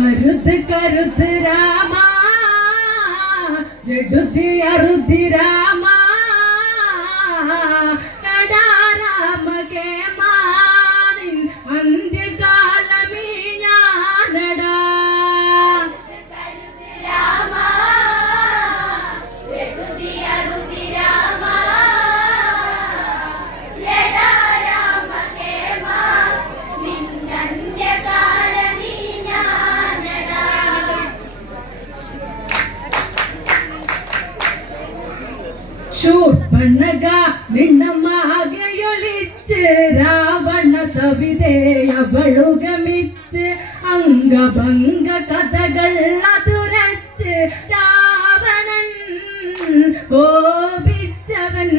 അരുത് കരുത് രാമ ജഡുതി അരുതി രാമ രാമകേ മാനിൻ അന്ത്യകാലമീ ഞാനടാ ശൂർപ്പണഖ നിണ്ണമാകെയൊളിച്ച് രാവണ സവിതേയവളുഗമിച്ച് അംഗഭംഗ കഥകൾ അതുരച്ച് രാവണൻ കോപിച്ചവൻ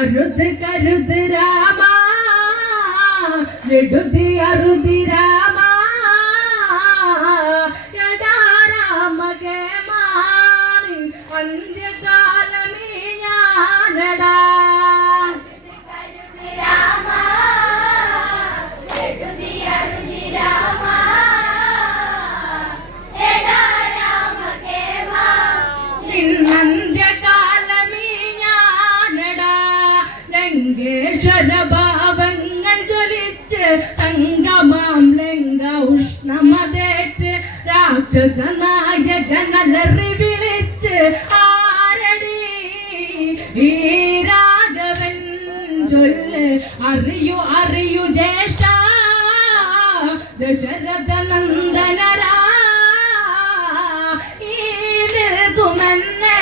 അരുത് കരുത് രാമ ജഡുതി അരുതി രാമ യടാ രാമകേ മാനി അന്ത്യകാലമീ ഞാനടാ ലങ്കേശ്വരഭാവങ്ങൾ ജ്വലിച്ച് തങ്കമാം ലങ്ക ഉഷ്ണമതേറ്റ് രാക്ഷസ നായകനലറി വിളിച്ച് ആരടി ഈ രാഘവൻ ചൊല്ല് അറിയൂ അറിയൂ ജ്യേഷ്ഠ ദശരഥ നന്ദനരാ ഈ നിൽക്കുമെന്നെ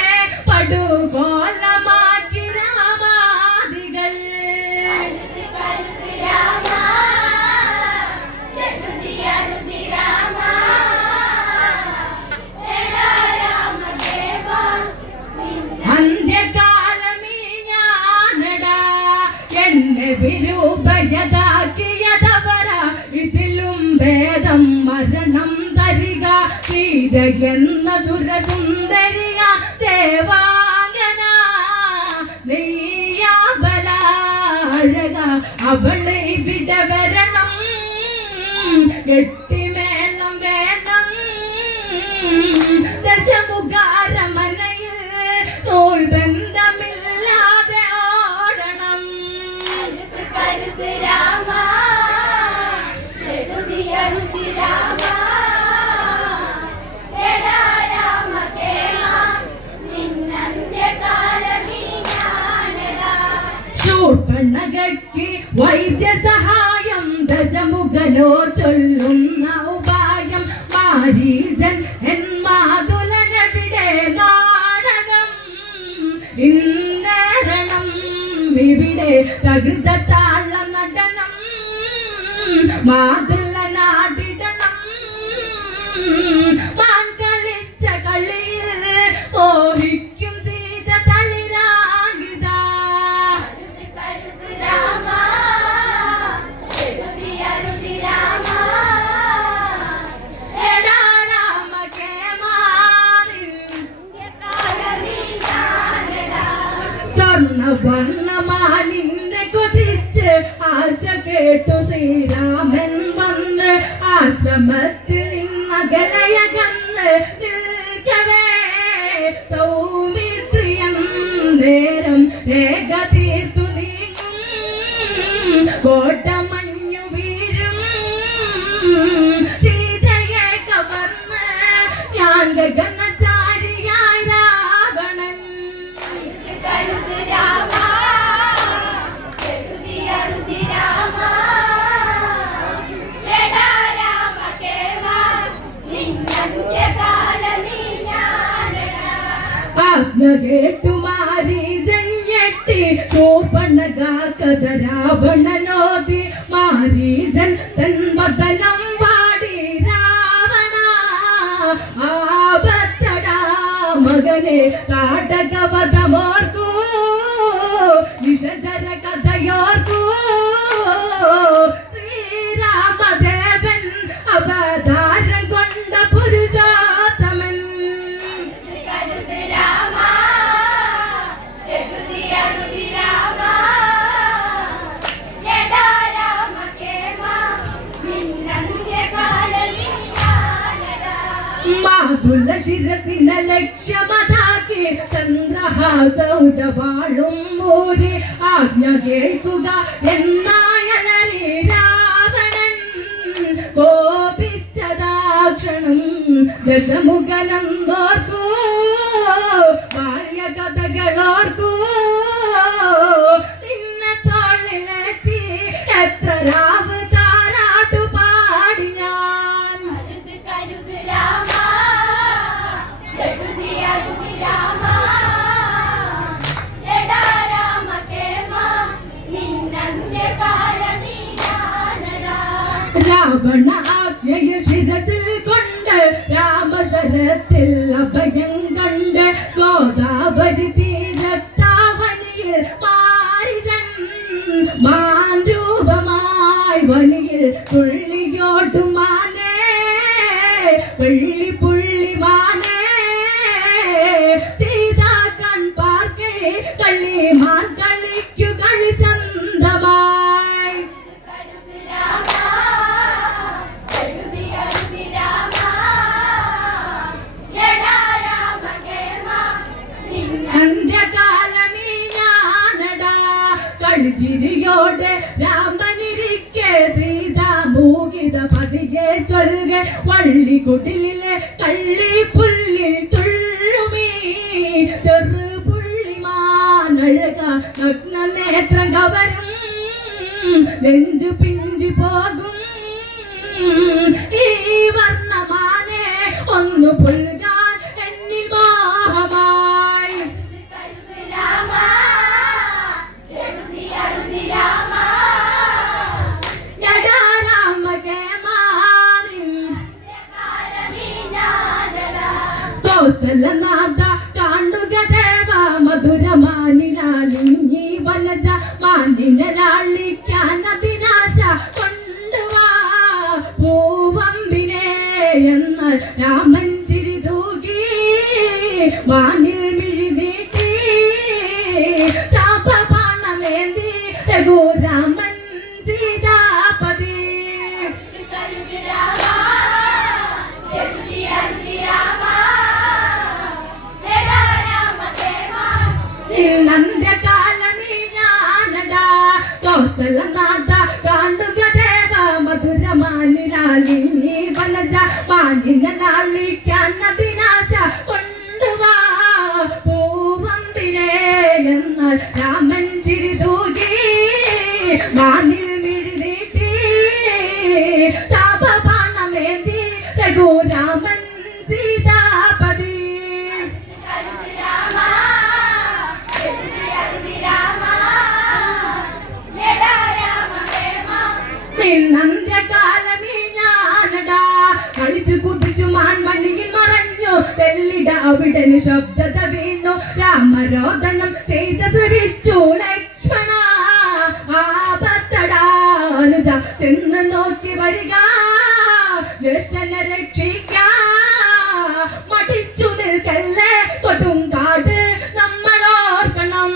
പടുകോലമാക്കി രാമാദികൾ അന്ത്യകാലമീ ഞാനടാ എന്നെ വിരൂപയതാക്കിയതവര ഇതിലും ഭേദം മരണം തരിക സീത എന്ന സുരസുന്ദരിയ ദേവാംഗന നെയ്യാബലാഴക അവളെ ഇവിടെ വരണം എട്ടിമേളം വേണം ദശമുഖാരമനയിൽ തോൾ ബന്ധമില്ലാതെ ഓടണം ശൂർപ്പണഖയ്ക്ക് വൈദ്യസഹായം ദശമുഖനോ ചൊല്ലുന്ന ഉപായം മാരീചൻ എന്മാതുലനെവിടെ നാടകം ഇന്നേരണം ഇവിടെ തകൃതത്താള നടനം മാതുല നാടിടണം മാൻ കളിച്ച കളിയിൽ ഓഹിക്കും സീത തളിരാകിത സ്വർണവർണ്ണമാനിന്നെ കൊതിച്ച് ആശ കേട്ടു ശ്രീരാമൻ വന്ന് ആശ്രമത്തിൽ നിന്നകലയകന്ന് നിൽക്കവേ സൗമിത്രിയൻ നേരം രേഖ തീർത്തു നീങ്ങും കോട്ടമഞ്ഞു വീഴും സീതയെ കവർന്ന് ഞാൻ ഗഗനചാരിയായി രാവണൻ കേട്ടു മാരീചൻ ഞെട്ടി ശൂർപ്പണഖ കഥ രാവണനോതി മാരീചൻ തൻ വദനം വാടി രാവണ ആപത്തടാ മകനെ താടകവധമോർക്കൂ നിശചര കഥയോർക്കൂ ശ്രീരാമദേവൻ അവതാരം കൊണ്ട പുരുഷോത്തമൻ ചന്ദ്രഹാസൗദവാളും ഊരി ആജ്ഞ കേൾക്കുക എന്നായലരി രാവണൻ കോപിച്ചതാക്ഷണം ദശമുഖനെന്നോർക്കൂ ബാല്യകഥകളോർക്കൂ നിന്നെ തോളിലേറ്റി എത്ര രാവ് താരാട്ടു പാടി ഞാൻ രാവണ ആജ്ഞയ ശിരസിൽ കൊണ്ട് രാമശരത്തിൽ അഭയം കണ്ട് ഗോദാവരി തീരത്താവനിയിൽ മാരിജൻ മാൻ രൂപമായി വലിയിൽ തുള്ളിയോട്ടുമാനേ വെള്ളി പുള്ളി മാനേ സീതാ കൺ പാർക്കേ കളി മാൻ കളിക്കു കളി ചന്തമായി കളിച്ചിരിയോടെ രാമനിരിക്കെ സീതാ മൂകിത പതിയെ ചൊല്ലുക വള്ളിക്കുടിലെ കള്ളി പുല്ലിൽ തുള്ളുമീ ചെറു പുള്ളിമാനഴക നഗ്ന നേത്രം കവരും നെഞ്ചു പിഞ്ചു പോകും ഈ വർണ്ണമാനെ ഒന്നു പുൽകാൻ എന്നിൽ മോഹമായി കൗസലനാഥ കാണുക ദേവ മധുരമാനിലാലിഞ്ഞി വനജ മാനിലാളിക്കാൻ അതിനാശ കൊണ്ടുവാ പൂവമ്പിനെ എന്നാൽ രാമൻ ചിരി തൂകി മാനിൽ മിഴുതീട്ടി ചാപപാണമേന്തി രഘുരാമൻ സീതാപതി നന്ദകാലമീ ഞാനടാ കൗസലനാഥ കാണുക ദേവ മധുരമാനിലാലിനി വനജ മാനിലാളിക്കാൻ അതിനാശ കൊണ്ടുവാ പൂവമ്പിനെ എന്നാൽ രാമൻ ചിരി തൂകി മാനിൽ മിഴുതീട്ടി ചാപപാണമേന്തി രഘുരാമൻ സീതാപതി നന്ദകാലമീ ഞാനടാ കളിച്ചു കുതിച്ചു മാൻമണിയിൽ മറഞ്ഞു തെല്ലിട അവിടെ ശബ്ദത വീണു രാമരോദനം ചെയ്ത സുരിച്ചു ലക്ഷ്മണ ആപത്തടാനുജ ചെന്ന് നോക്കി വരിക ജ്യേഷ്ഠനെ രക്ഷിക്കാ മടിച്ചു നിൽക്കല്ലേ കൊടും കാട് നമ്മളോർക്കണം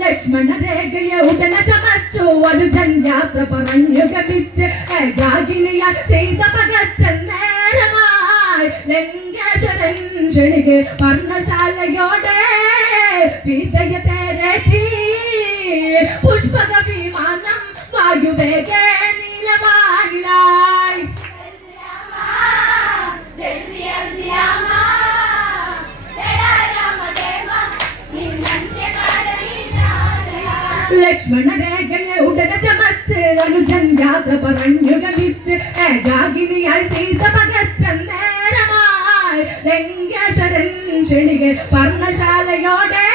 ലക്ഷ്മണ രേഖയെ ഉടനെ ചമച്ചു അനുജൻ യാത്ര പറഞ്ഞു ഗമിച്ച് ഏകാകിനിയ ചെയ്ത പകച്ചൻ നേരമായി ലങ്കേശ്വരൻ ക്ഷണികെ പർണശാലയോടെ സീതയെ തേരേറ്റി പുഷ്പക വിമാനം വായുവേഗേ നീലവാനിലായി ലക്ഷ്മണ രേഖയെ ഉടനെ ചമച്ച് അനുജൻ യാത്ര പറഞ്ഞു ഗമിച്ച് ഏകാകിനിയായി സീത പകച്ചൻ നേരമായി ലങ്കേശ്വരൻ ക്ഷണികെ പർണശാലയോടെ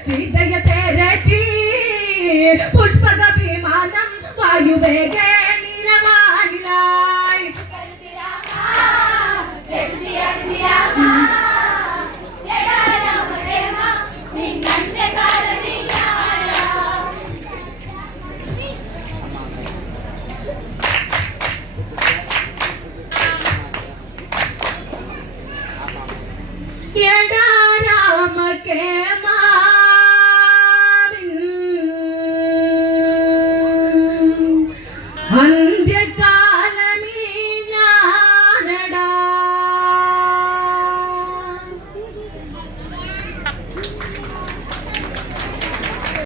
സീതയെ തേരേറ്റി പുഷ്പക വിമാനം വായുവേഗേ നീലവാനിലായി राम के